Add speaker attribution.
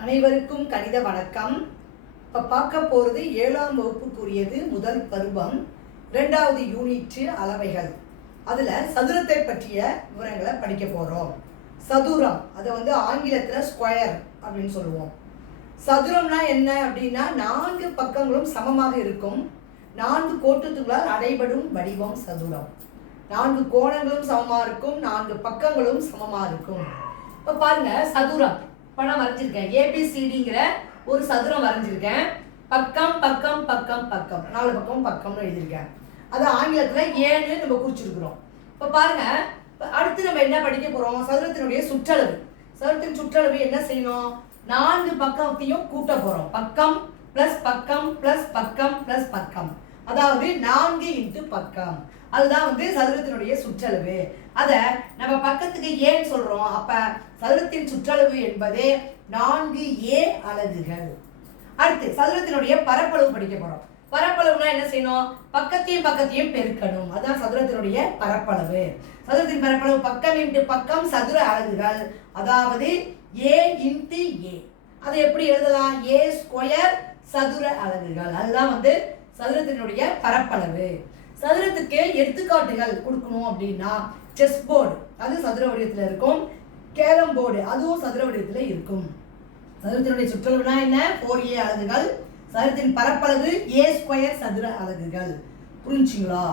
Speaker 1: அனைவருக்கும் கணித வணக்கம். இப்போ பார்க்க போகிறது ஏழாம் வகுப்புக்குரியது முதல் பருவம் ரெண்டாவது யூனிட் அளவைகள். அதில் சதுரத்தை பற்றிய விவரங்களை படிக்க போகிறோம் சதுரம் அதை வந்து ஆங்கிலத்தில் ஸ்கொயர் அப்படின்னு சொல்லுவோம். சதுரம்னா என்ன அப்படின்னா நான்கு பக்கங்களும் சமமாக இருக்கும். நான்கு கோட்டுத்துகளால் அடைபடும் வடிவம் சதுரம். நான்கு கோணங்களும் சமமாக இருக்கும் நான்கு பக்கங்களும் சமமாக இருக்கும். இப்போ பாருங்க சதுரம். படம் வரைஞ்சிருக்கேன். ஏபிசிடிங்கிற ஒரு சதுரம் வரைஞ்சிருக்கேன். பக்கம் பக்கம் பக்கம் பக்கம். நாலு பக்கம் பக்கம்னு எழுதியிருக்கேன். அது ஆங்கிலத்தில் ஏன்னு நம்ம குறிச்சிருக்கிறோம். இப்போ பாருங்க அடுத்து நம்ம என்ன படிக்க போகிறோம் சதுரத்தினுடைய சுற்றளவு. சதுரத்தின் சுற்றளவு என்ன செய்யணும்? நான்கு பக்கத்தையும் கூட்ட போகிறோம் பக்கம் ப்ளஸ் பக்கம் ப்ளஸ் பக்கம் ப்ளஸ் பக்கம். அதாவது நான்கு இன்ட்டு பக்கம். அதுதான் வந்து சதுரத்தினுடைய சுற்றளவு. அதை நம்ம பக்கத்துக்கு ஏன்னு சொல்றோம். அப்ப சதுரத்தின் சுற்றளவு என்பதே நான்கு ஏ அலகுகள். அடுத்து சதுரத்தினுடைய பரப்பளவு படிக்க போறோம். பரப்பளவுனா என்ன செய்யணும்? பக்கத்தையும் பக்கத்தையும் பெருக்கணும். அதுதான் சதுரத்தினுடைய பரப்பளவு. சதுரத்தின் பரப்பளவு பக்கம் இன்ட்டு பக்கம் சதுர அலகுகள். அதாவது ஏ இன்ட்டு ஏ. அதை எப்படி எழுதலாம்? ஏ ஸ்கொயர் சதுர அலகுகள். அதுதான் வந்து சதுரத்தினுடைய பரப்பளவு. சதுரத்துக்கு எடுத்துக்காட்டுகள் கொடுக்கணும் அப்படின்னா செஸ் போர்டு அது சதுர வடிவத்தில் இருக்கும். கேரம் போர்டு அதுவும் சதுர வடிவத்தில் இருக்கும். சதுரத்தினுடைய சுற்றளவுனா என்ன? ஃபோர் ஏ அலகுகள். சதுரத்தின் பரப்பளவு ஏ ஸ்கொயர் சதுர அலகுகள். புரிஞ்சுங்களா?